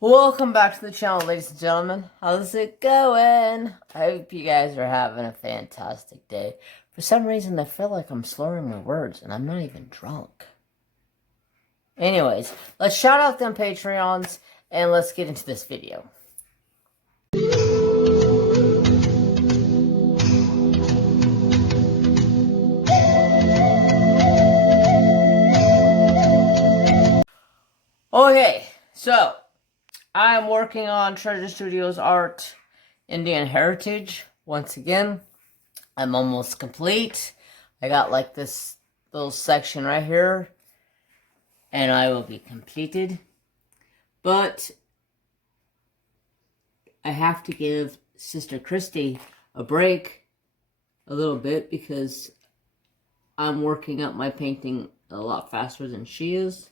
Welcome back to the channel, ladies and gentlemen. How's it going? I hope you guys are having a fantastic day. For some reason, I feel like I'm slurring my words, and I'm not even drunk. Anyways, let's shout out them Patreons, and let's get into this video. Okay, so I'm working on Treasure Studios Art Indian Heritage. Once again, I'm almost complete. I got like this little section right here, and I will be completed. But I have to give Sister Kristi a break a little bit because I'm working up my painting a lot faster than she is.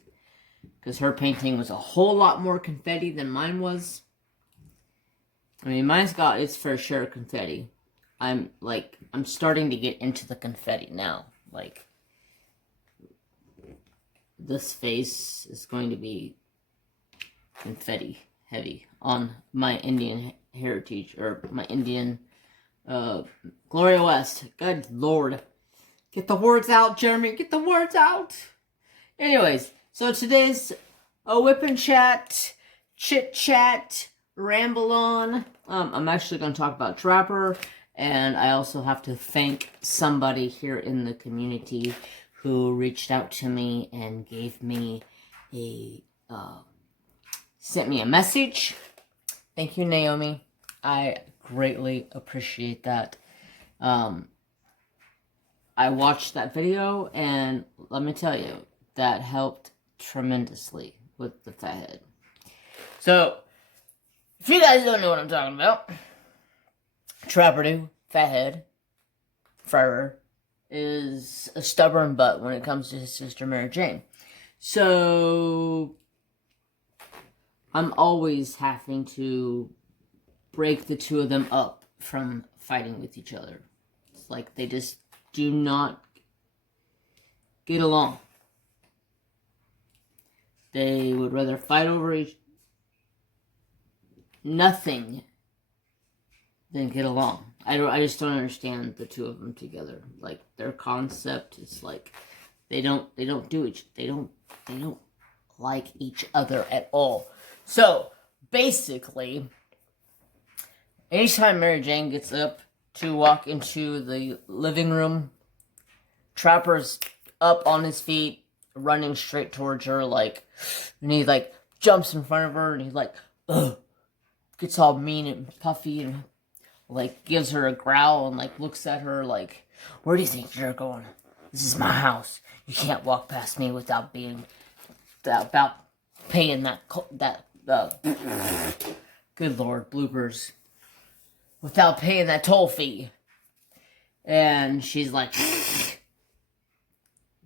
Because her painting was a whole lot more confetti than mine was. I mean, mine's got its fair share of confetti. I'm starting to get into the confetti now. Like, this face is going to be confetti heavy on my Indian heritage, or my Indian, Gloria West. Good Lord. Get the words out, Jeremy. Get the words out. Anyways. So today's a whip and chat, chit chat, ramble on. I'm actually going to talk about Trapper, and I also have to thank somebody here in the community who reached out to me and gave me a, sent me a message. Thank you, Naomi. I greatly appreciate that. I watched that video, and let me tell you, that helped tremendously with the fathead. So, if you guys don't know what I'm talking about, Trapper fathead, forever, is a stubborn butt when it comes to his sister Mary Jane. So, I'm always having to break the two of them up from fighting with each other. It's like they just do not get along. They would rather fight over nothing than get along. I just don't understand the two of them together. Like, their concept is like they don't like each other at all. So basically, anytime Mary Jane gets up to walk into the living room, Trapper's up on his feet, running straight towards her, like, and he, like, jumps in front of her, and he, like, ugh, gets all mean and puffy, and, like, gives her a growl, and, like, looks at her, like, where do you think you're going? This is my house. You can't walk past me without paying good Lord, bloopers, without paying that toll fee. And she's like,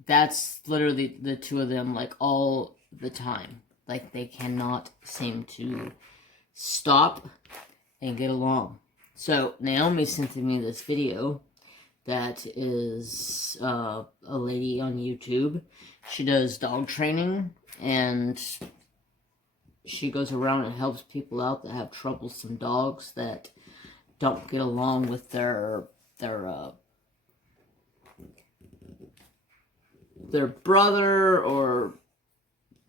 that's literally the two of them, like, all the time. Like, they cannot seem to stop and get along. So, Naomi sent me this video that is a lady on YouTube. She does dog training, and she goes around and helps people out that have troublesome dogs that don't get along with their brother or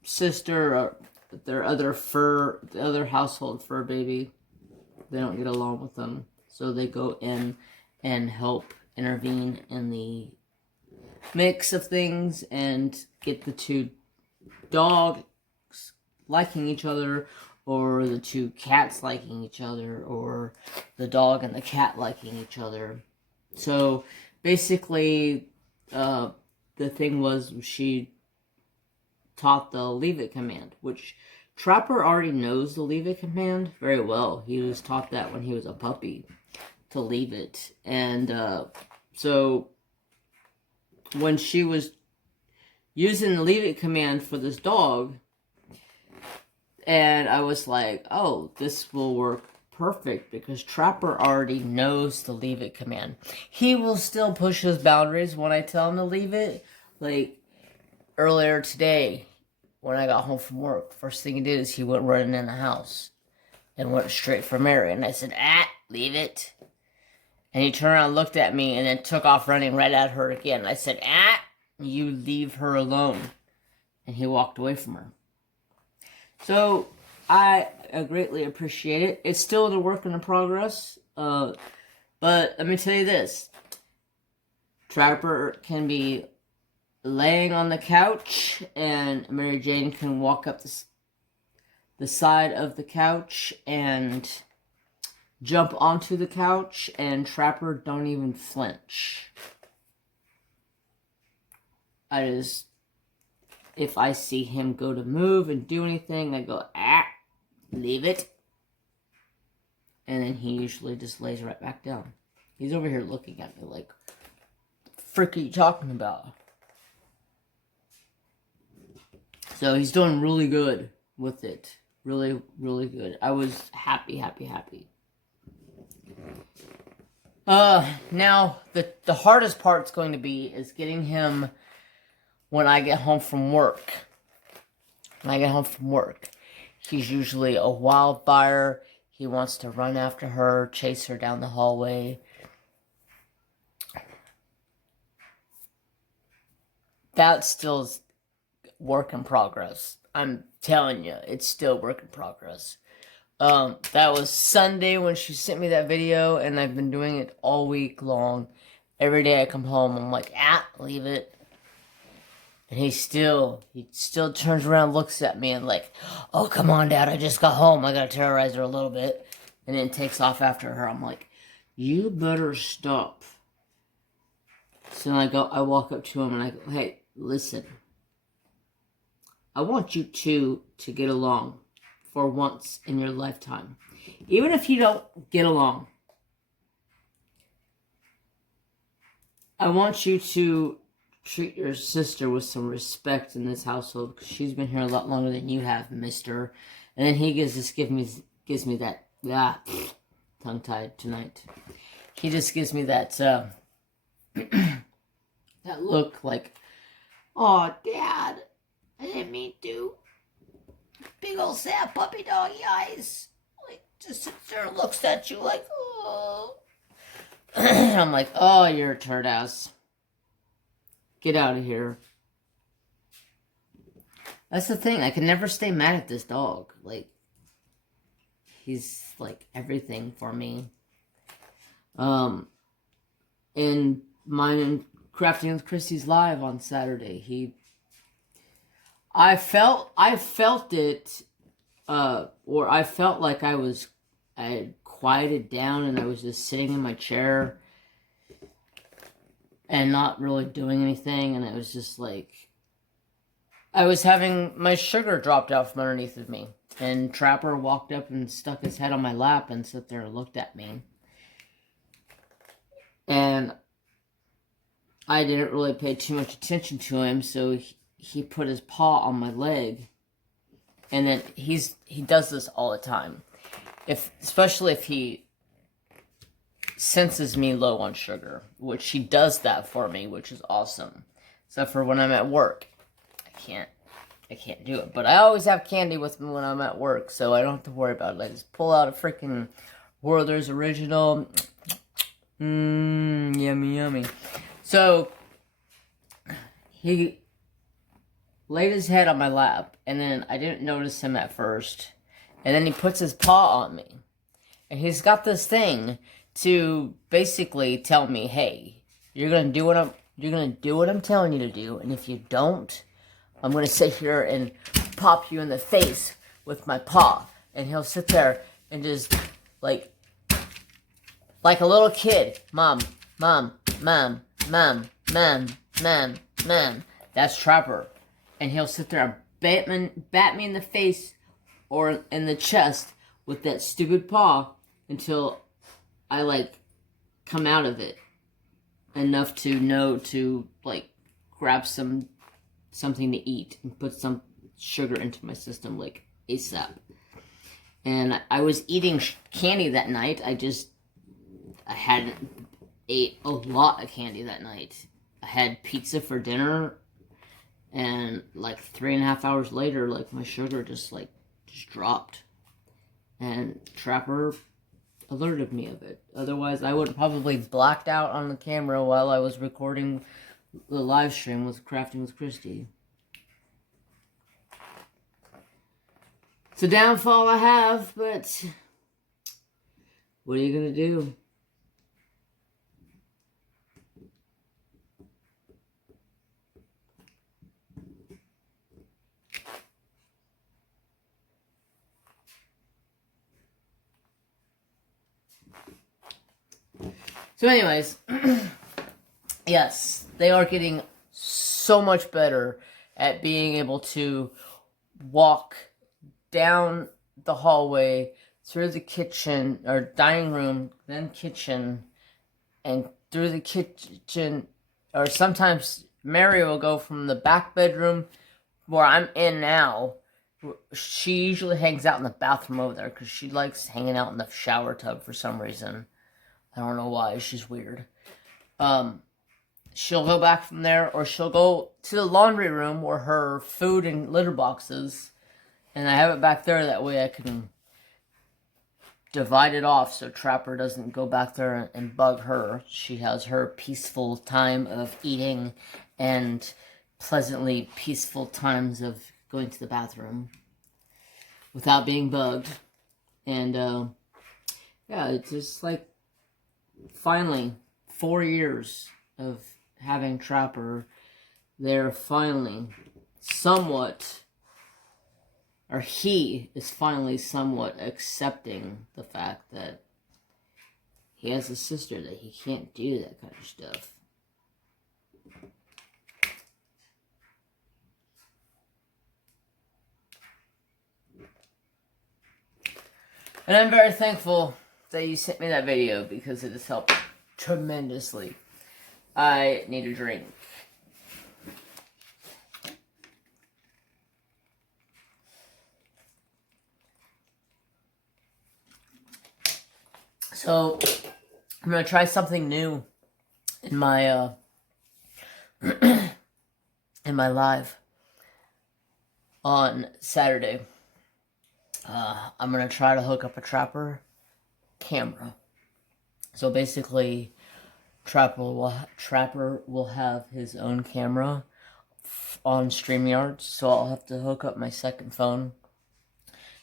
sister or their other household fur baby. They don't get along with them, so they go in and help intervene in the mix of things and get the two dogs liking each other, or the two cats liking each other, or the dog and the cat liking each other. So basically, the thing was, she taught the leave it command, which Trapper already knows the leave it command very well. He was taught that when he was a puppy, to leave it. And so when she was using the leave it command for this dog, and I was like, oh, this will work perfect, because Trapper already knows the leave it command. He will still push his boundaries when I tell him to leave it. Like, earlier today, when I got home from work, first thing he did is he went running in the house and went straight for Mary. And I said, leave it. And he turned around and looked at me and then took off running right at her again. I said, you leave her alone. And he walked away from her. So I greatly appreciate it. It's still a work in progress. But let me tell you this. Trapper can be laying on the couch and Mary Jane can walk up the side of the couch and jump onto the couch, and Trapper don't even flinch. If I see him go to move and do anything, I go, leave it. And then he usually just lays right back down. He's over here looking at me like, what the frick are you talking about? So he's doing really good with it. Really, really good. I was happy, happy, happy. Now, the hardest part's going to be is getting him when I get home from work. When I get home from work, he's usually a wildfire. He wants to run after her, chase her down the hallway. That still is work in progress. I'm telling you, it's still work in progress. That was Sunday when she sent me that video, and I've been doing it all week long. Every day I come home, I'm like, leave it. And he still turns around, looks at me, and like, oh, come on, Dad, I just got home. I gotta terrorize her a little bit. And then takes off after her. I'm like, you better stop. So I walk up to him, and I go, hey, listen. I want you two to get along for once in your lifetime. Even if you don't get along, I want you to treat your sister with some respect in this household, because she's been here a lot longer than you have, mister. And then he gives me that, tongue-tied tonight. He just gives me that, that look like, oh, Dad, I didn't mean to. Big old sad puppy doggy eyes. Like, just sits there and looks at you like, oh. I'm like, oh, you're a turd ass. Get out of here. That's the thing. I can never stay mad at this dog. Like, he's like everything for me. And mine and Crafting with Kristi's live on Saturday. I felt it, or I felt like I had quieted down and I was just sitting in my chair and not really doing anything, and I was just like, I was having my sugar dropped out from underneath of me, and Trapper walked up and stuck his head on my lap and sat there and looked at me, and I didn't really pay too much attention to him, so he put his paw on my leg, and then he does this all the time, especially if he senses me low on sugar, which he does that for me, which is awesome. Except for when I'm at work, I can't do it. But I always have candy with me when I'm at work, so I don't have to worry about it. I just pull out a freaking Werther's Original. Yummy, yummy. So he laid his head on my lap, and then I didn't notice him at first, and then he puts his paw on me, and he's got this thing to basically tell me, hey, you're gonna do what I'm telling you to do, and if you don't, I'm gonna sit here and pop you in the face with my paw. And he'll sit there and just like a little kid, mom, mom, mom, mom, mom, mom, mom. That's Trapper. And he'll sit there and bat me in the face or in the chest with that stupid paw until I, like, come out of it enough to know to, like, grab something to eat and put some sugar into my system, like, ASAP. And I was eating candy that night. I hadn't ate a lot of candy that night. I had pizza for dinner, And like 3.5 hours later, like my sugar just dropped. And Trapper alerted me of it. Otherwise, I would have probably blacked out on the camera while I was recording the live stream with Crafting with Kristi. It's a downfall I have, but what are you going to do? So anyways, yes, they are getting so much better at being able to walk down the hallway, through the kitchen, or dining room, then kitchen, and through the kitchen, or sometimes Mary will go from the back bedroom, where I'm in now. She usually hangs out in the bathroom over there, because she likes hanging out in the shower tub for some reason. I don't know why, she's weird. She'll go back from there, or she'll go to the laundry room where her food and litter boxes, and I have it back there, that way I can divide it off so Trapper doesn't go back there and bug her. She has her peaceful time of eating and pleasantly peaceful times of going to the bathroom without being bugged. And, yeah, it's just like, finally, 4 years of having Trapper, they're finally somewhat, or he is finally somewhat accepting the fact that he has a sister, that he can't do that kind of stuff. And I'm very thankful that you sent me that video, because it has helped tremendously. I need a drink. So, I'm going to try something new in my, in my live on Saturday. I'm going to try to hook up a Trapper camera. So basically, Trapper will have his own camera on StreamYard, so I'll have to hook up my second phone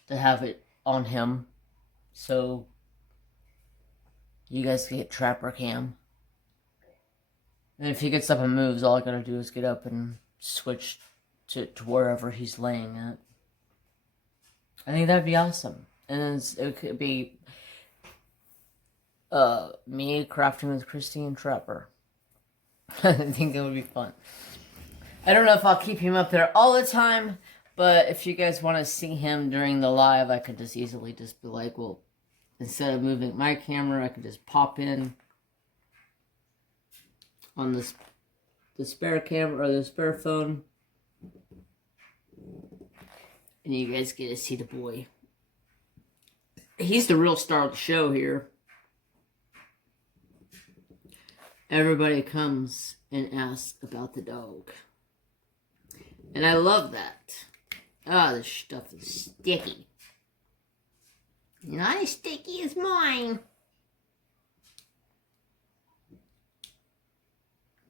to have it on him, so you guys can get Trapper cam. And if he gets up and moves, all I gotta do is get up and switch to wherever he's laying at. I think that'd be awesome. And then it could be me crafting with Kristi and Trapper. I think it would be fun. I don't know if I'll keep him up there all the time, but if you guys want to see him during the live, I could just easily just be like, well, instead of moving my camera, I could just pop in on the spare camera or the spare phone, and you guys get to see the boy. He's the real star of the show here. Everybody comes and asks about the dog. And I love that. Ah, this stuff is sticky. Not as sticky as mine.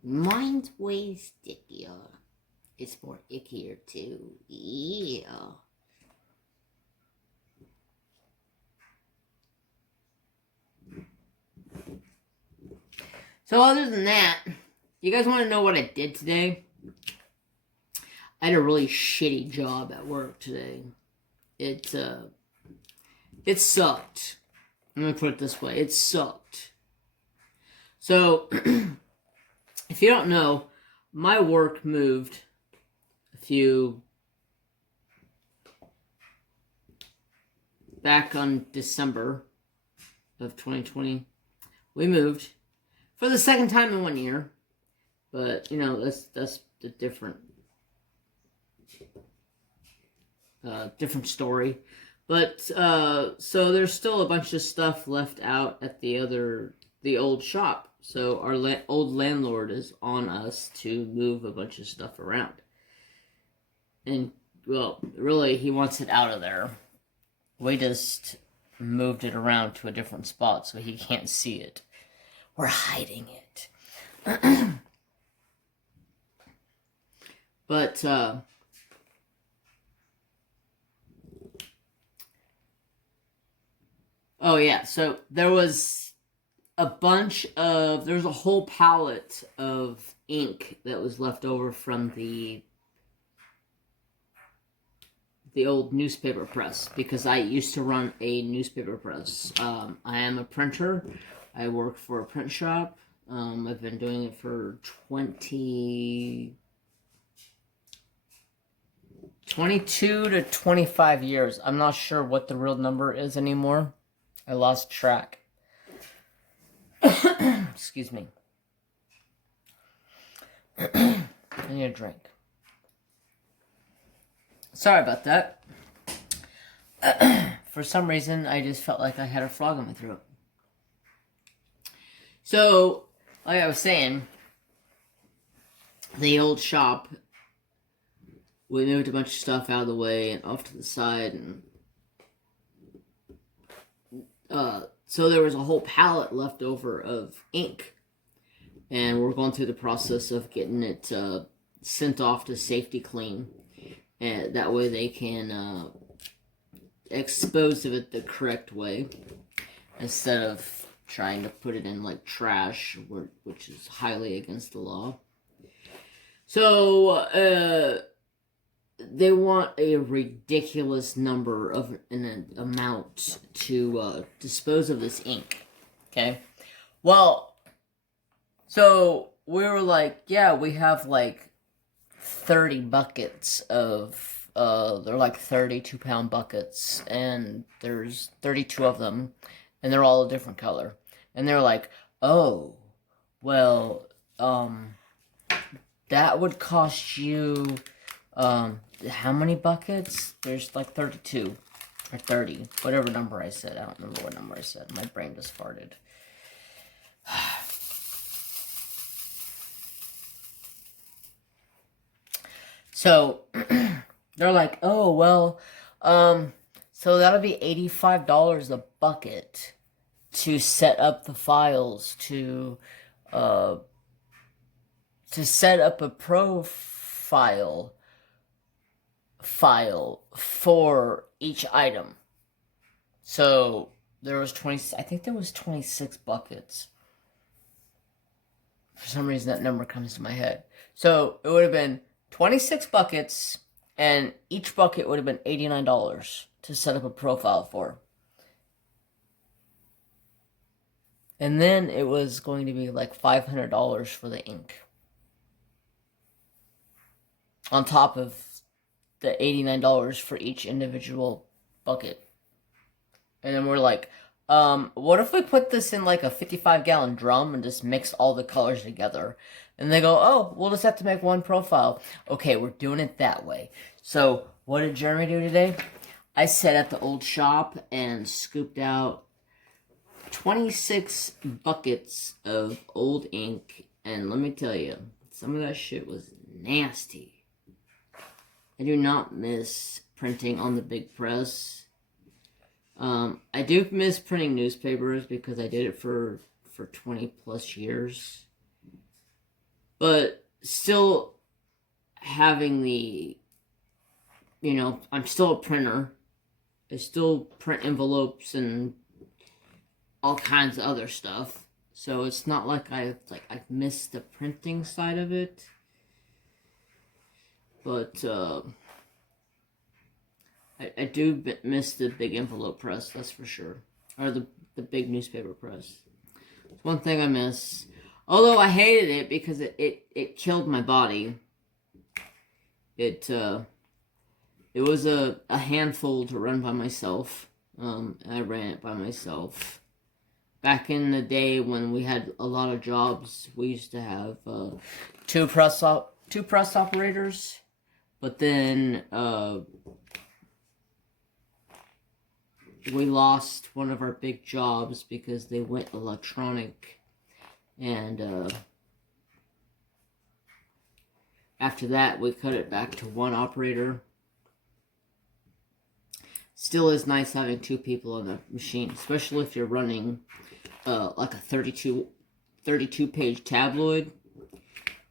Mine's way stickier. It's more ickier too. Yeah. So other than that, you guys want to know what I did today? I had a really shitty job at work today. It sucked. I'm gonna put it this way. It sucked. So, if you don't know, my work moved back on December of 2020. We moved for the second time in 1 year, but you know that's the different story. But so there's still a bunch of stuff left out at the old shop. So our old landlord is on us to move a bunch of stuff around. And, well, really, he wants it out of there. We just moved it around to a different spot so he can't see it. We're hiding it. But, oh yeah, so there's a whole pallet of ink that was left over from the old newspaper press, because I used to run a newspaper press. I am a printer. I work for a print shop. I've been doing it for 22 to 25 years. I'm not sure what the real number is anymore. I lost track. Excuse me. I need a drink. Sorry about that. For some reason, I just felt like I had a frog in my throat. So, like I was saying, the old shop, we moved a bunch of stuff out of the way and off to the side, and so there was a whole pallet left over of ink, and we're going through the process of getting it sent off to Safety Clean, and that way they can dispose of it the correct way instead of trying to put it in like trash, which is highly against the law. So they want a ridiculous number of an amount to dispose of this ink. Okay, well, so we were like, yeah, we have like 30 buckets of they're like 32-pound buckets, and there's 32 of them, and they're all a different color. And they're like, oh, well, that would cost you how many buckets? There's like 32 or 30, whatever number I said. I don't remember what number I said. My brain just farted. So they're like, oh, well, so that'll be $85 a bucket to set up the files, to set up a profile file for each item. So there was I think there was 26 buckets. For some reason that number comes to my head. So it would have been 26 buckets, and each bucket would have been $89 to set up a profile for. And then it was going to be like $500 for the ink, on top of the $89 for each individual bucket. And then we're like, what if we put this in like a 55-gallon drum and just mix all the colors together? And they go, oh, we'll just have to make one profile. Okay, we're doing it that way. So what did Jeremy do today? I sat at the old shop and scooped out 26 buckets of old ink. And let me tell you, some of that shit was nasty. I do not miss printing on the big press. I do miss printing newspapers because I did it for 20 plus years. But still having the, you know, I'm still a printer. I still print envelopes and all kinds of other stuff. So it's not like I've missed the printing side of it. But I do miss the big envelope press, that's for sure. Or the big newspaper press. It's one thing I miss. Although I hated it because it killed my body. It was a handful to run by myself. I ran it by myself. Back in the day when we had a lot of jobs, we used to have two press operators. But then we lost one of our big jobs because they went electronic. And After that, we cut it back to one operator. Still is nice having 2 people on the machine, especially if you're running like a 32 page tabloid,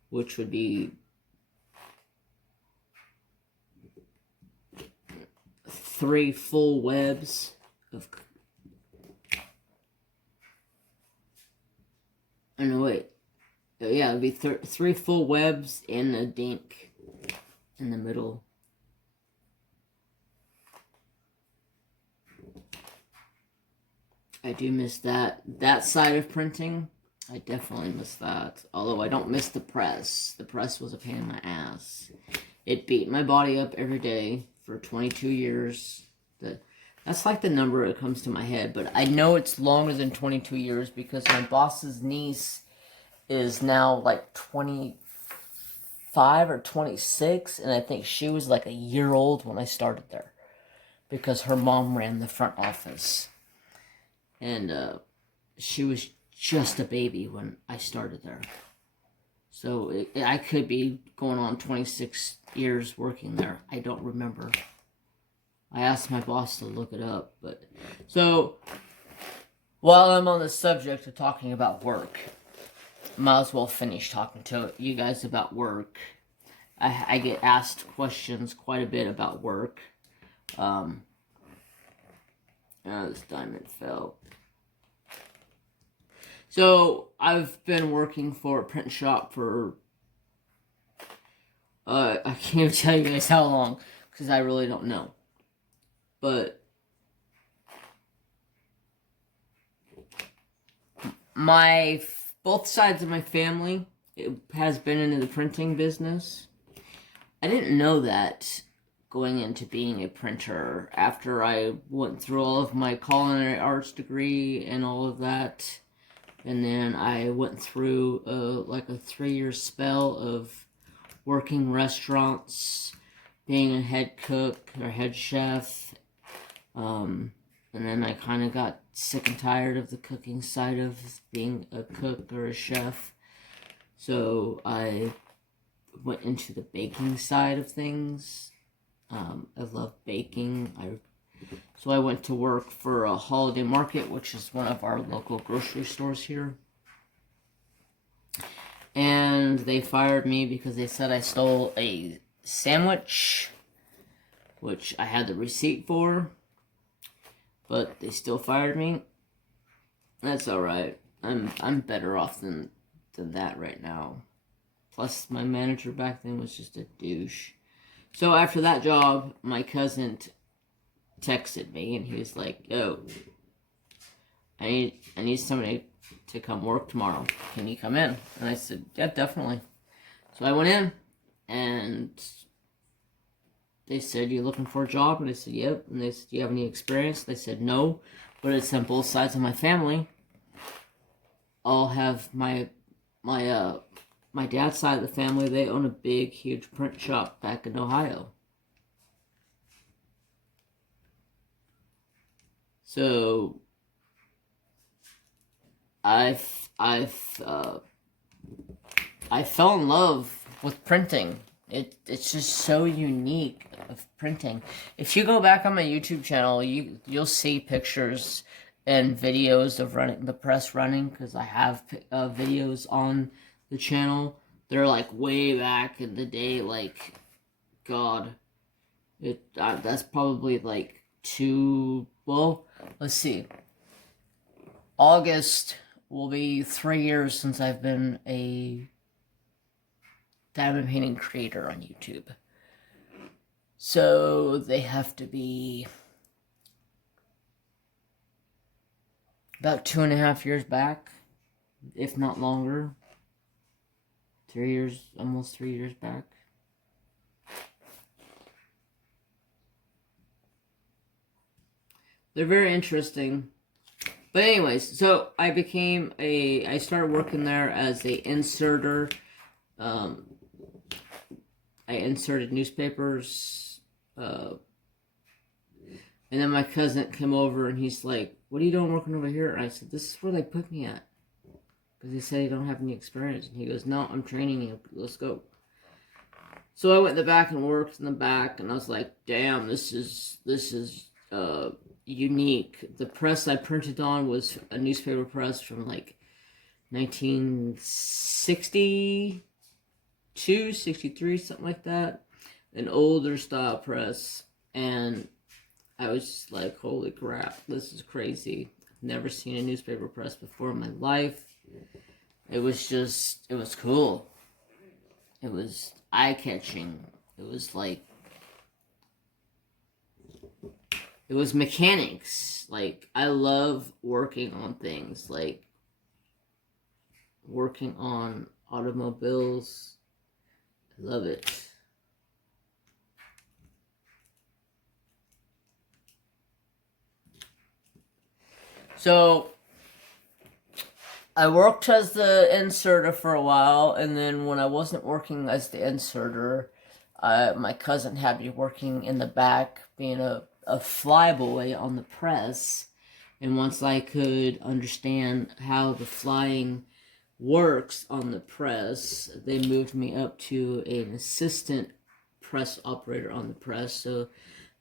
which would be 3 full webs of... Oh, no, wait. Yeah, it'd be 3 full webs and a dink in the middle. I do miss that side of printing. I definitely miss that. Although I don't miss the press. The press was a pain in my ass. It beat my body up every day for 22 years. That's like the number that comes to my head. But I know it's longer than 22 years because my boss's niece is now like 25 or 26. And I think she was like a year old when I started there. Because her mom ran the front office. And she was just a baby when I started there. So I could be going on 26 years working there. I don't remember. I asked my boss to look it up. But so, while I'm on the subject of talking about work, might as well finish talking to you guys about work. I get asked questions quite a bit about work. Oh, this diamond fell. So, I've been working for a print shop for, I can't even tell you guys how long, because I really don't know. But, both sides of my family, it has been into the printing business. I didn't know that going into being a printer after I went through all of my culinary arts degree and all of that. And then I went through like a 3-year spell of working restaurants, being a head cook or head chef. And then I kind of got sick and tired of the cooking side of being a cook or a chef. So I went into the baking side of things. I love baking. So I went to work for a holiday market, which is one of our local grocery stores here. And they fired me because they said I stole a sandwich, which I had the receipt for. But they still fired me. That's alright. I'm better off than that right now. Plus, my manager back then was just a douche. So after that job, my cousin texted me and he was like, "Yo, I need somebody to come work tomorrow. Can you come in?" And I said, "Yeah, definitely." So I went in and they said, "You looking for a job?" And I said, "Yep." And they said, "Do you have any experience?" They said, "No, but it's on both sides of my family. I'll have my dad's side of the family, they own a big, huge print shop back in Ohio. So I fell in love with printing. It's just so unique of printing. If you go back on my YouTube channel, you'll see pictures and videos of the press running, because I have videos on the channel. They're like way back in the day, like, God, that's probably like let's see, August will be 3 years since I've been a diamond painting creator on YouTube. So they have to be about 2.5 years back, if not longer. 3 years, almost 3 years back. They're very interesting. But anyways, so I started working there as a inserter. I inserted newspapers. And then my cousin came over and he's like, "What are you doing working over here?" And I said, "This is where they put me at." Because he said he don't have any experience. And he goes, "No, I'm training you. Let's go." So I went in the back and worked in the back, and I was like, damn, this is unique. The press I printed on was a newspaper press from like 1962, 63, something like that. An older style press. And I was just like, holy crap, this is crazy. I've never seen a newspaper press before in my life. It was cool. It was eye-catching. It was like, it was mechanics. Like, I love working on things, like working on automobiles. I love it. So, I worked as the inserter for a while, and then when I wasn't working as the inserter, my cousin had me working in the back, being a flyboy on the press. And once I could understand how the flying works on the press, they moved me up to an assistant press operator on the press. So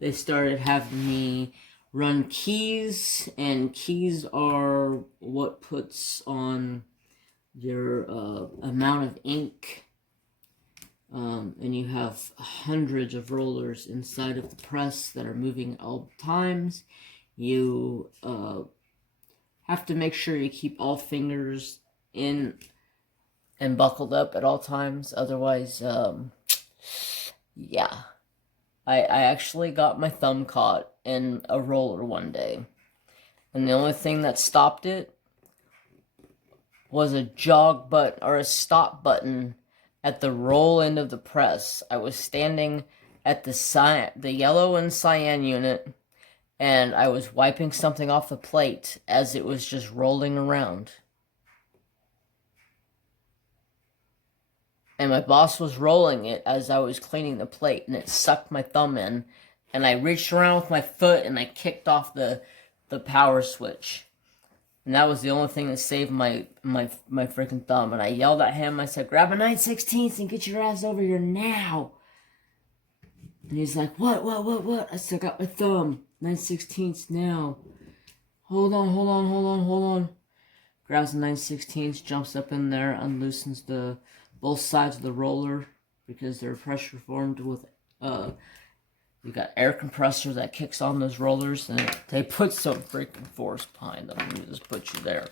they started having me run keys, and keys are what puts on your amount of ink. And you have hundreds of rollers inside of the press that are moving at all times. You have to make sure you keep all fingers in and buckled up at all times. Otherwise, yeah. I actually got my thumb caught in a roller one day. And the only thing that stopped it was a jog button or a stop button at the roll end of the press. I was standing at the yellow and cyan unit, and I was wiping something off the plate as it was just rolling around. And my boss was rolling it as I was cleaning the plate, and it sucked my thumb in. And I reached around with my foot, and I kicked off the power switch. And that was the only thing that saved my freaking thumb. And I yelled at him. I said, grab a 9/16 and get your ass over here now. And he's like, what? I said, I got my thumb. 9/16 now. Hold on. Grabs the 9/16, jumps up in there, unloosens both sides of the roller because they're pressure formed with you got air compressor that kicks on those rollers, and they put some freaking force behind them. Let me just put you there.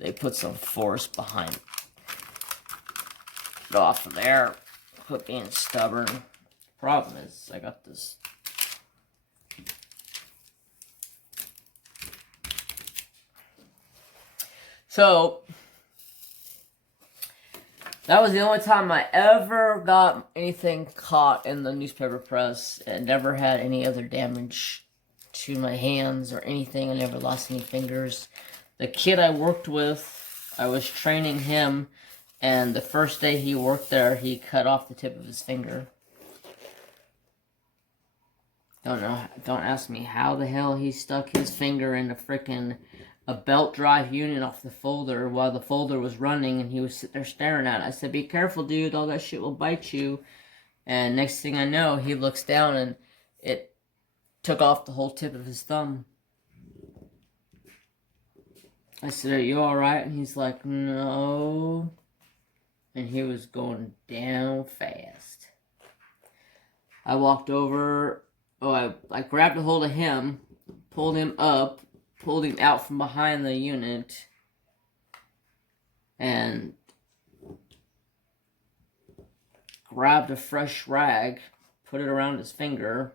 They put some force behind it. Get off of there. Quit being stubborn. Problem is, I got this. So that was the only time I ever got anything caught in the newspaper press, and never had any other damage to my hands or anything. I never lost any fingers. The kid I worked with, I was training him, and the first day he worked there, he cut off the tip of his finger. Don't ask me how the hell he stuck his finger in a belt drive unit off the folder while the folder was running, and he was sitting there staring at it. I said, be careful, dude, all that shit will bite you. And next thing I know, he looks down and it took off the whole tip of his thumb. I said, are you alright? And he's like, no. And he was going down fast. I walked over, I grabbed a hold of him, pulled him up, pulled him out from behind the unit, and grabbed a fresh rag, put it around his finger,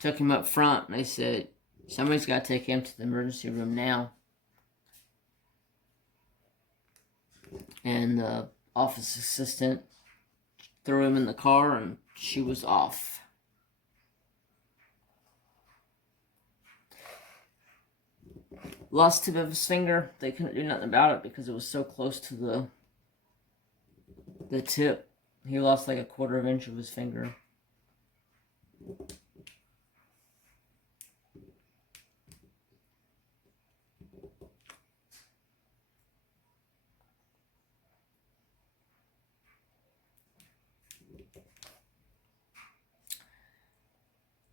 took him up front, and I said, somebody's got to take him to the emergency room now. And the office assistant threw him in the car, and she was off. Lost tip of his finger. They couldn't do nothing about it because it was so close to the tip. He lost like a 1/4 inch of his finger.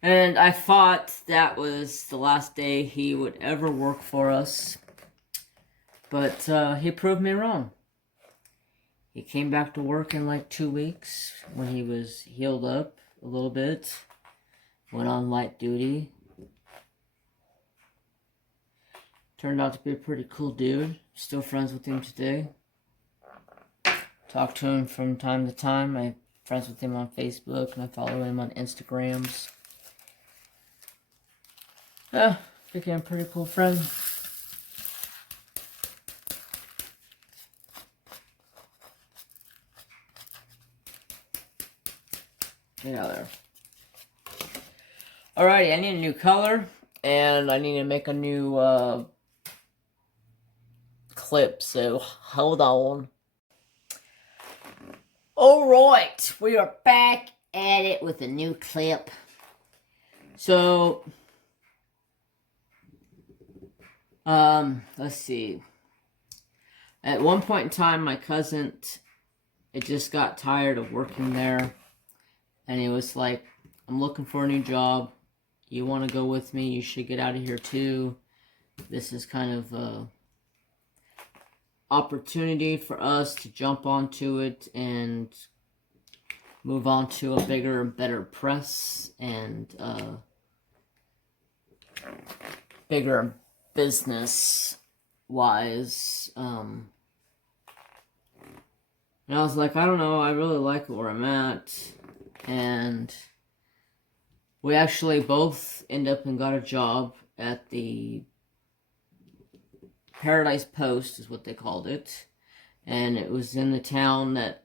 And I thought that was the last day he would ever work for us. But he proved me wrong. He came back to work in like 2 weeks when he was healed up a little bit. Went on light duty. Turned out to be a pretty cool dude. Still friends with him today. Talk to him from time to time. I'm friends with him on Facebook and I follow him on Instagrams. Yeah, became a pretty cool friend. Get out of there. Alrighty, I need a new color. And I need to make a new clip. So, hold on. Alright, we are back at it with a new clip. So, let's see. At one point in time, my cousin, it just got tired of working there. And he was like, I'm looking for a new job. You want to go with me? You should get out of here too. This is kind of a opportunity for us to jump onto it and move on to a bigger and better press and bigger business wise. And I was like, I don't know, I really like where I'm at. And we actually both end up and got a job at the Paradise Post is what they called it. And it was in the town that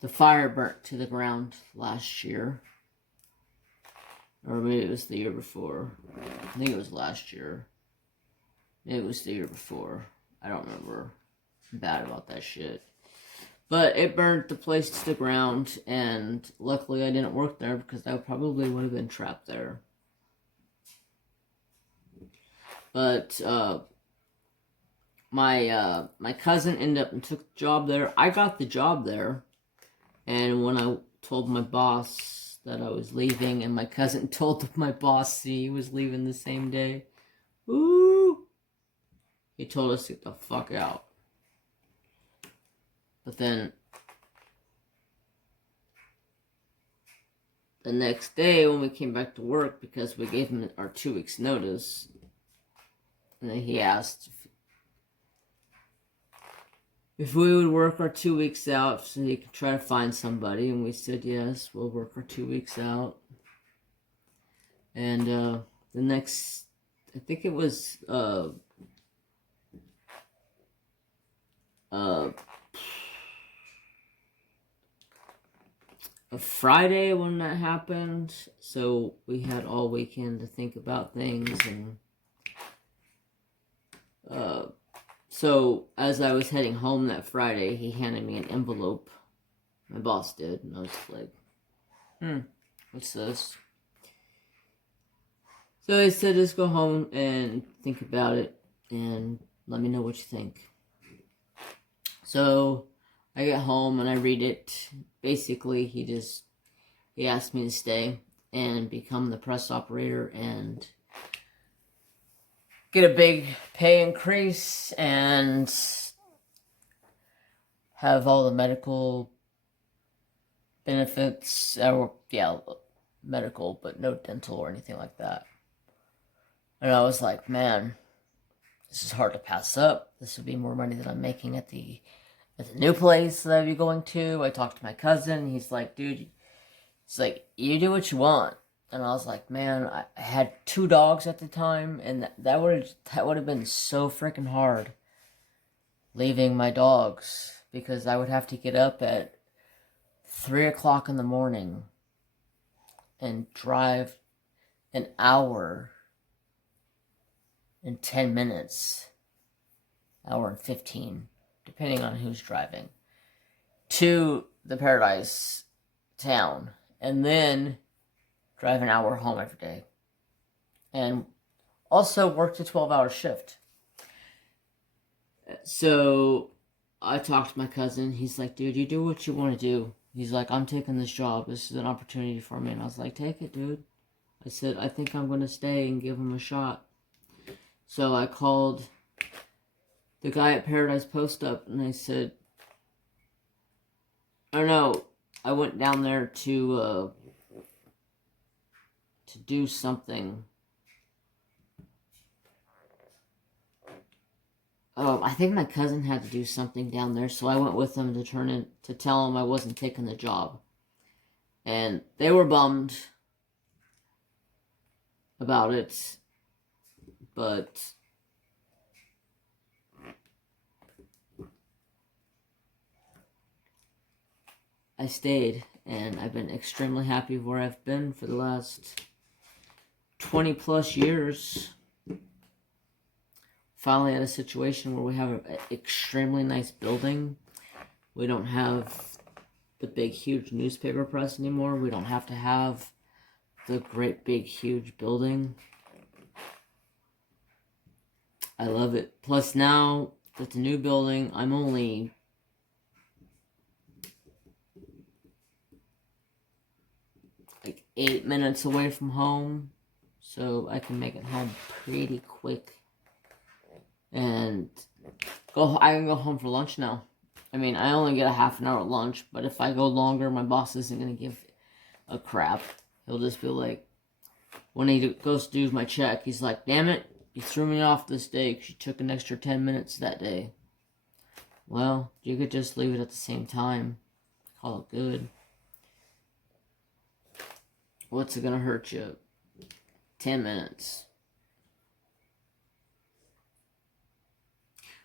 the fire burnt to the ground last year. Or maybe it was the year before. I think it was last year. Maybe it was the year before. I don't remember. I'm bad about that shit. But it burned the place to the ground, and luckily I didn't work there because I probably would have been trapped there. But my cousin ended up and took the job there. I got the job there, and when I told my boss that I was leaving, and my cousin told my boss he was leaving the same day, ooh, he told us to get the fuck out. But then, the next day when we came back to work, because we gave him our 2 weeks notice, and then he asked if we would work our 2 weeks out so he could try to find somebody, and we said yes, we'll work our 2 weeks out. And the next, I think it was a Friday when that happened, so we had all weekend to think about things. And so as I was heading home that Friday, he handed me an envelope. My boss did, and I was like, what's this? So he said, just go home and think about it and let me know what you think. So I get home and I read it. Basically, he asked me to stay and become the press operator and get a big pay increase and have all the medical benefits, or yeah, medical, but no dental or anything like that. And I was like, man, this is hard to pass up. This would be more money than I'm making at the new place that I'd be going to. I talked to my cousin. He's like, dude, it's like, you do what you want. And I was like, man, I had 2 dogs at the time, and that would have been so freaking hard, leaving my dogs, because I would have to get up at 3 o'clock in the morning and drive an hour and 10 minutes, hour and 15, depending on who's driving, to the Paradise town, and then drive an hour home every day. And also worked a 12-hour shift. So I talked to my cousin. He's like, dude, you do what you want to do. He's like, I'm taking this job. This is an opportunity for me. And I was like, take it, dude. I said, I think I'm going to stay and give him a shot. So I called the guy at Paradise Post up, and I said, or no, I went down there to do something. I think my cousin had to do something down there, so I went with him to tell him I wasn't taking the job. And they were bummed about it, but I stayed, and I've been extremely happy where I've been for the last 20 plus years. Finally at a situation where we have an extremely nice building. We don't have the big huge newspaper press anymore. We don't have to have the great big huge building. I love it. Plus now that the new building, I'm only like 8 minutes away from home, so I can make it home pretty quick. And I can go home for lunch now. I mean, I only get a half an hour lunch, but if I go longer, my boss isn't going to give a crap. He'll just be like, when he goes to do my check, he's like, damn it, you threw me off this day because you took an extra 10 minutes that day. Well, you could just leave it at the same time. Call it good. What's it going to hurt you? 10 minutes.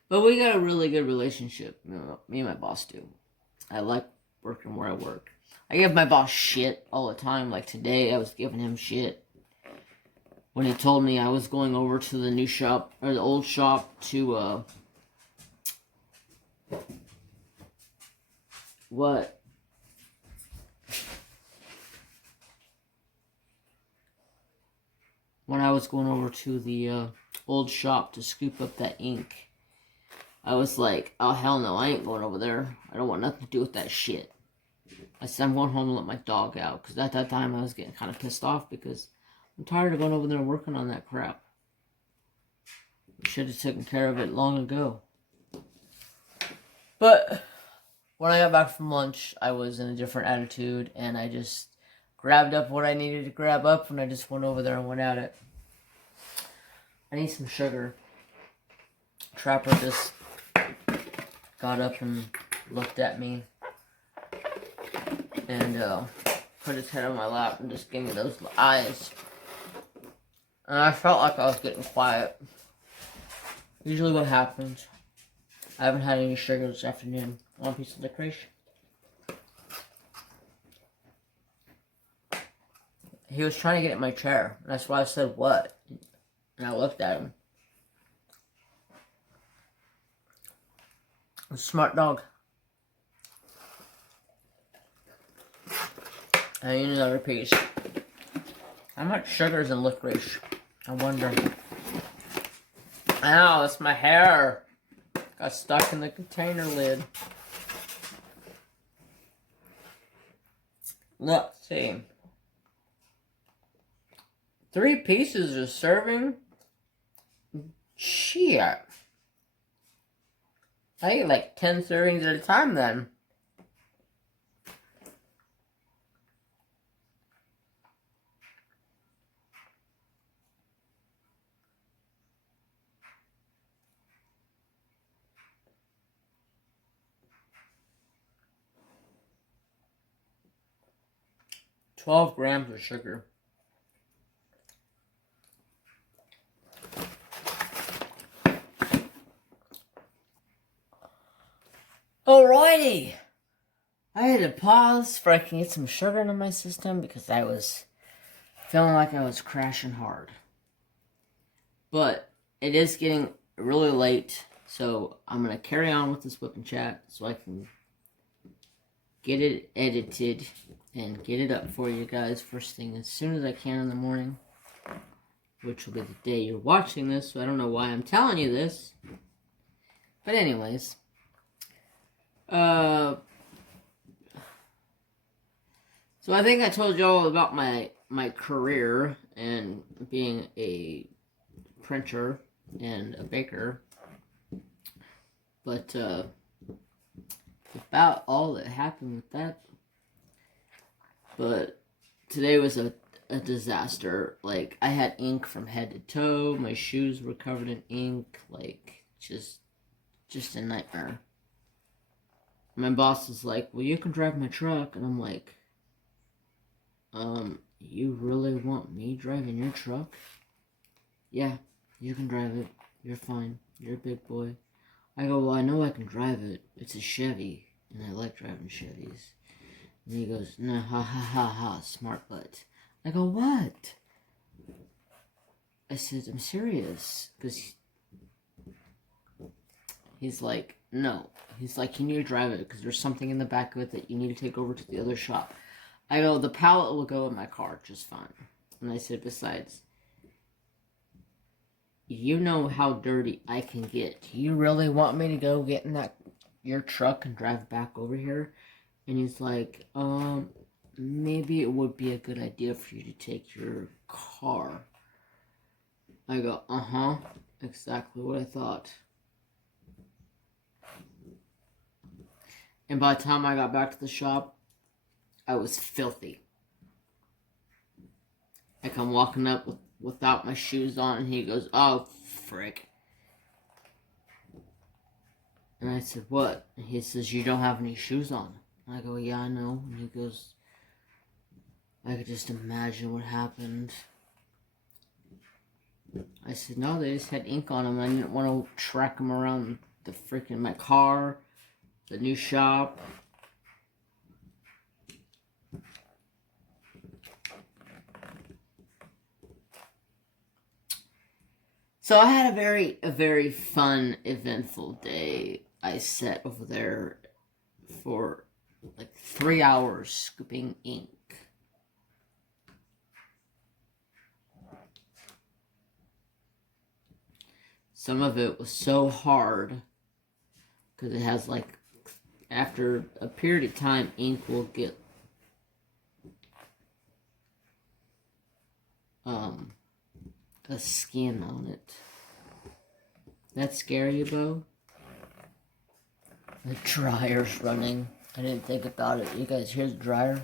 But we got a really good relationship. Me and my boss do. I like working where I work. I give my boss shit all the time. Like today, I was giving him shit. When he told me I was going over to the new shop, or the old shop, to, what? When I was going over to the, old shop to scoop up that ink, I was like, oh, hell no, I ain't going over there. I don't want nothing to do with that shit. I said, I'm going home and let my dog out. Because at that time, I was getting kind of pissed off because I'm tired of going over there and working on that crap. We should have taken care of it long ago. But when I got back from lunch, I was in a different attitude. And I just grabbed up what I needed to grab up. And I just went over there and went at it. I need some sugar. Trapper just got up and looked at me and put his head on my lap and just gave me those eyes. And I felt like I was getting quiet. Usually what happens. I haven't had any sugar this afternoon. One piece of licorice. He was trying to get at my chair. And that's why I said, what? And I looked at him. A smart dog. I need another piece. How much sugar is in licorice? I wonder. Ow, that's my hair. Got stuck in the container lid. Let's see. 3 pieces a serving? Shit. I eat like 10 servings at a time then. $12 grams of sugar. Alrighty. I had to pause for I can get some sugar into my system because I was feeling like I was crashing hard. But it is getting really late, so I'm going to carry on with this whip and chat so I can get it edited and get it up for you guys first thing as soon as I can in the morning, which will be the day you're watching this, so I don't know why I'm telling you this. But anyways, So I think I told you all about my career and being a printer and a baker. But about all that happened with that. But today was a disaster. Like, I had ink from head to toe. My shoes were covered in ink. Like, just a nightmare. My boss is like, well, you can drive my truck. And I'm like, you really want me driving your truck? Yeah, you can drive it. You're fine. You're a big boy. I go, well, I know I can drive it. It's a Chevy, and I like driving Chevys. And he goes, no, ha ha ha ha, smart butt. I go, what? I said, I'm serious. Because he's like, no. He's like, you need to drive it because there's something in the back of it that you need to take over to the other shop. I go, the pallet will go in my car just fine. And I said, besides, you know how dirty I can get. Do you really want me to go get in your truck and drive back over here? And he's like, maybe it would be a good idea for you to take your car. I go, exactly what I thought. And by the time I got back to the shop, I was filthy. I come walking up without my shoes on, and he goes, oh, frick. And I said, what? And he says, you don't have any shoes on. And I go, yeah, I know. And he goes, I could just imagine what happened. I said, no, they just had ink on them. I didn't want to track them around the freaking my car, the new shop. So I had a very fun, eventful day. I sat over there for like 3 hours scooping ink. Some of it was so hard because it has like, after a period of time, ink will get a skin on it. That scare you, Bo? The dryer's running. I didn't think about it. You guys hear the dryer?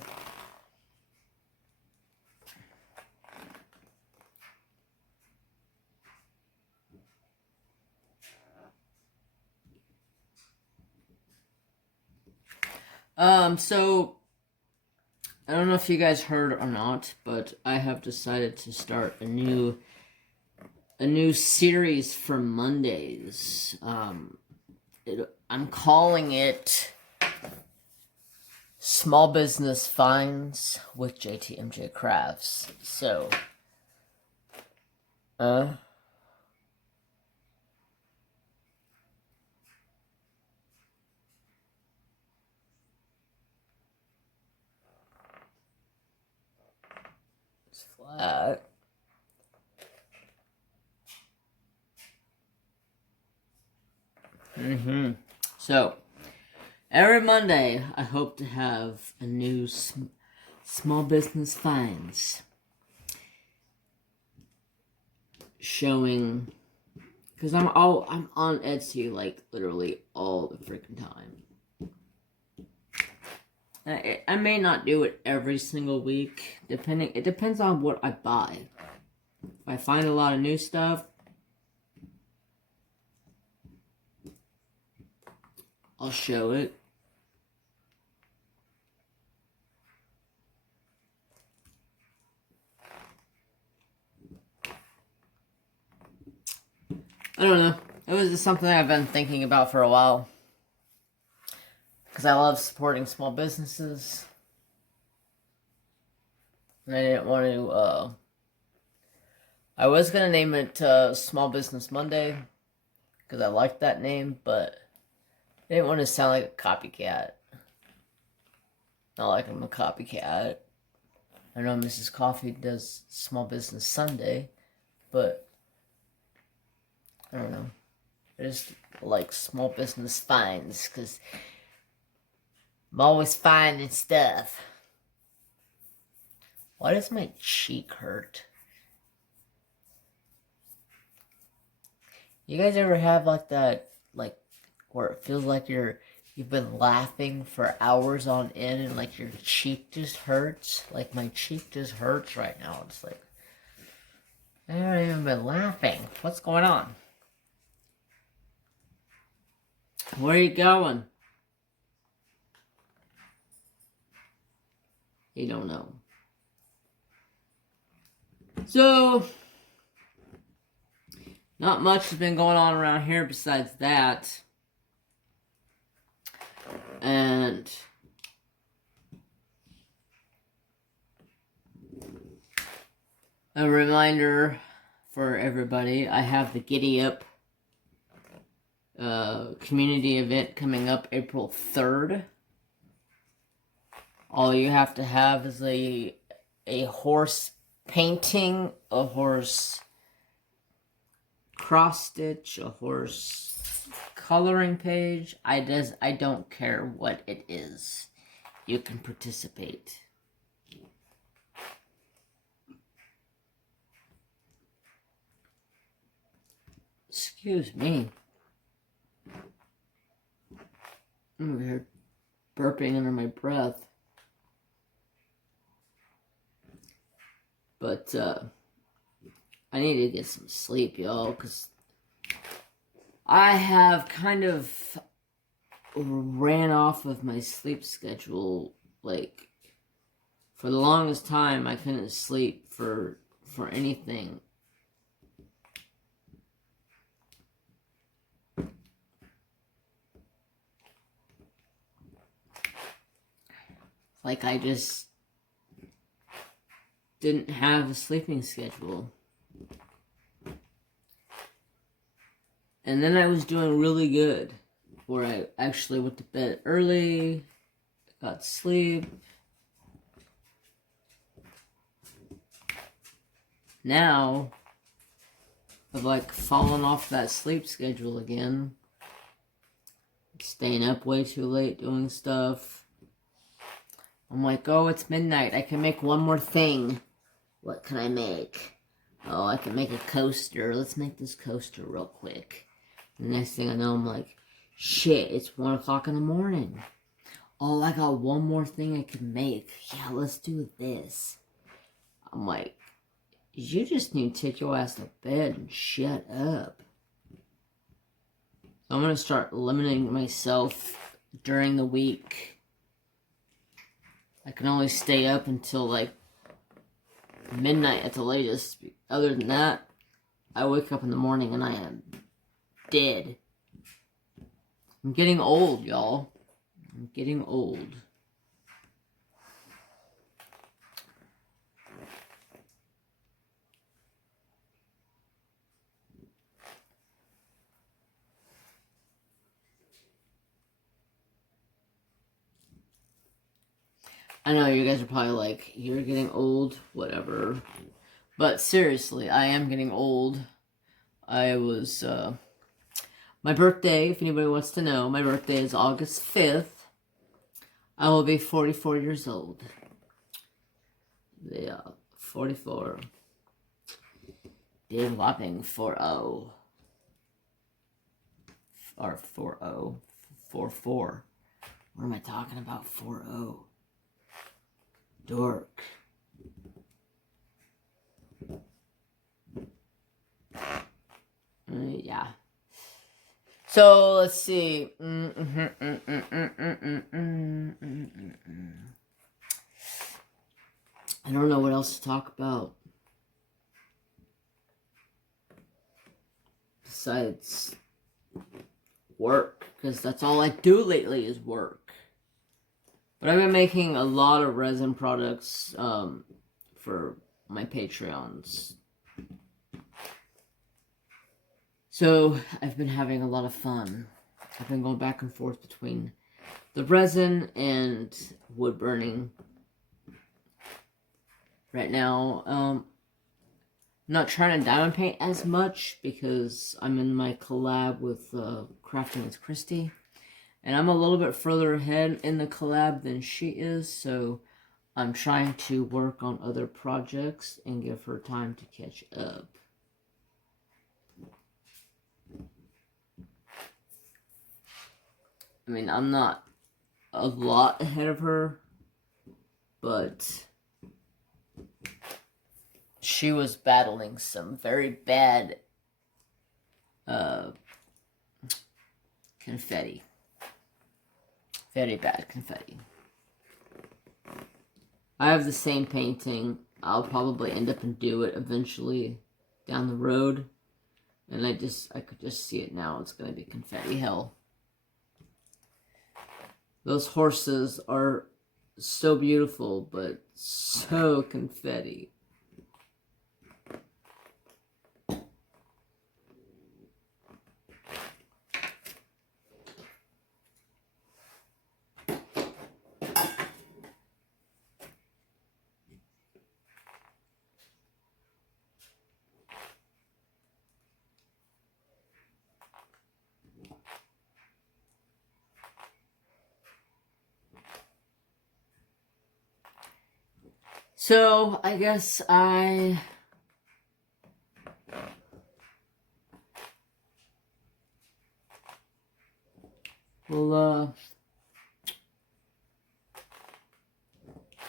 So I don't know if you guys heard or not, but I have decided to start a new series for Mondays. I'm calling it Small Business Finds with JTMJ Crafts. So, it's flat. So, every Monday, I hope to have a new Small Business Finds showing, because I'm on Etsy like literally all the freaking time. I may not do it every single week, it depends on what I buy. If I find a lot of new stuff, I'll show it. I don't know. It was just something I've been thinking about for a while. Because I love supporting small businesses. And I didn't want to, I was going to name it Small Business Monday. Because I liked that name, but I didn't want to sound like a copycat. Not like I'm a copycat. I know Mrs. Coffee does Small Business Sunday, but I don't know. I just like Small Business Finds, because I'm always finding stuff. Why does my cheek hurt? You guys ever have like that, like, where it feels like you've been laughing for hours on end and like your cheek just hurts? Like my cheek just hurts right now. It's like, I haven't even been laughing. What's going on? Where are you going? You don't know. So, not much has been going on around here besides that. And a reminder for everybody, I have the Giddy Up community event coming up April 3rd. All you have to have is a horse painting, a horse cross stitch, a horse coloring page. I don't care what it is. You can participate. Excuse me. I'm over here burping under my breath. But, I need to get some sleep, y'all, because I have kind of ran off of my sleep schedule. Like, for the longest time, I couldn't sleep for anything. Like, I just didn't have a sleeping schedule. And then I was doing really good, where I actually went to bed early, got sleep. Now, I've like fallen off that sleep schedule again. Staying up way too late doing stuff. I'm like, oh, it's midnight. I can make one more thing. What can I make? Oh, I can make a coaster. Let's make this coaster real quick. The next thing I know, I'm like, shit, it's 1 o'clock in the morning. Oh, I got one more thing I can make. Yeah, let's do this. I'm like, you just need to take your ass to bed and shut up. So I'm going to start limiting myself during the week. I can only stay up until like midnight at the latest. Other than that, I wake up in the morning and I am dead. I'm getting old, y'all. I'm getting old. I know you guys are probably like, you're getting old, whatever. But seriously, I am getting old. I was, my birthday, if anybody wants to know, my birthday is August 5th. I will be 44 years old. Yeah, 44. Big whopping 40. Or 40. 44. What am I talking about? 40. Dork. Yeah. So, let's see. I don't know what else to talk about. Besides work. Because that's all I do lately is work. But I've been making a lot of resin products for my Patreons. So I've been having a lot of fun. I've been going back and forth between the resin and wood burning. Right now, I'm not trying to diamond paint as much because I'm in my collab with Crafting with Kristi. And I'm a little bit further ahead in the collab than she is, so I'm trying to work on other projects and give her time to catch up. I mean, I'm not a lot ahead of her, but she was battling some very bad confetti. Very bad confetti. I have the same painting. I'll probably end up and do it eventually down the road. And I could just see it now. It's going to be confetti hell. Those horses are so beautiful, but so confetti. So, I guess I will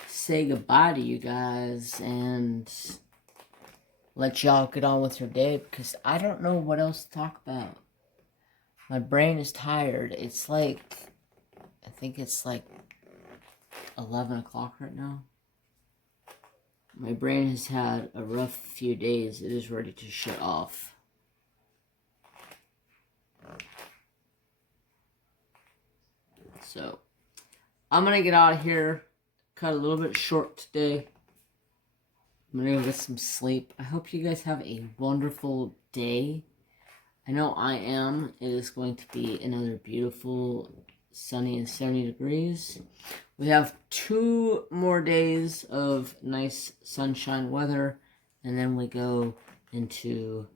say goodbye to you guys and let y'all get on with your day, because I don't know what else to talk about. My brain is tired. It's like, I think it's like 11 o'clock right now. My brain has had a rough few days. It is ready to shut off. So, I'm going to get out of here. Cut a little bit short today. I'm going to go get some sleep. I hope you guys have a wonderful day. I know I am. It is going to be another beautiful sunny and 70 degrees. We have 2 more days of nice sunshine weather, and then we go into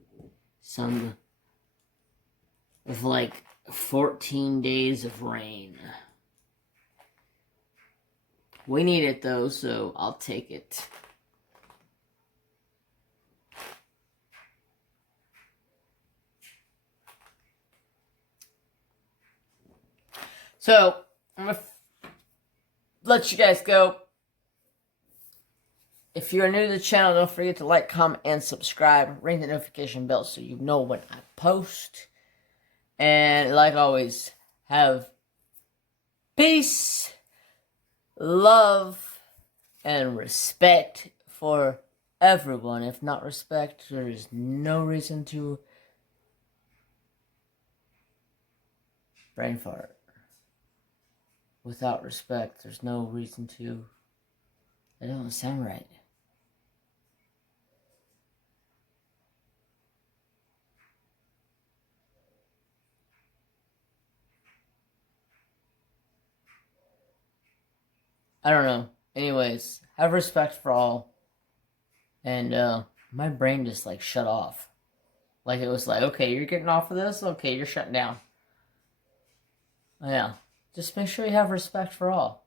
some of like 14 days of rain. We need it though, so I'll take it. So, I'm going to let you guys go. If you're new to the channel, don't forget to like, comment, and subscribe. Ring the notification bell so you know when I post. And like always, have peace, love, and respect for everyone. If not respect, there is no reason to brain fart. Without respect, there's no reason to. That doesn't sound right. I don't know. Anyways, have respect for all. And my brain just like shut off. Like it was like, okay, you're getting off of this? Okay, you're shutting down. Yeah. Just make sure you have respect for all.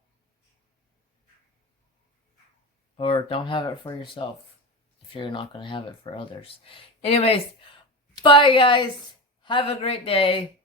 Or don't have it for yourself if you're not going to have it for others. Anyways, bye guys. Have a great day.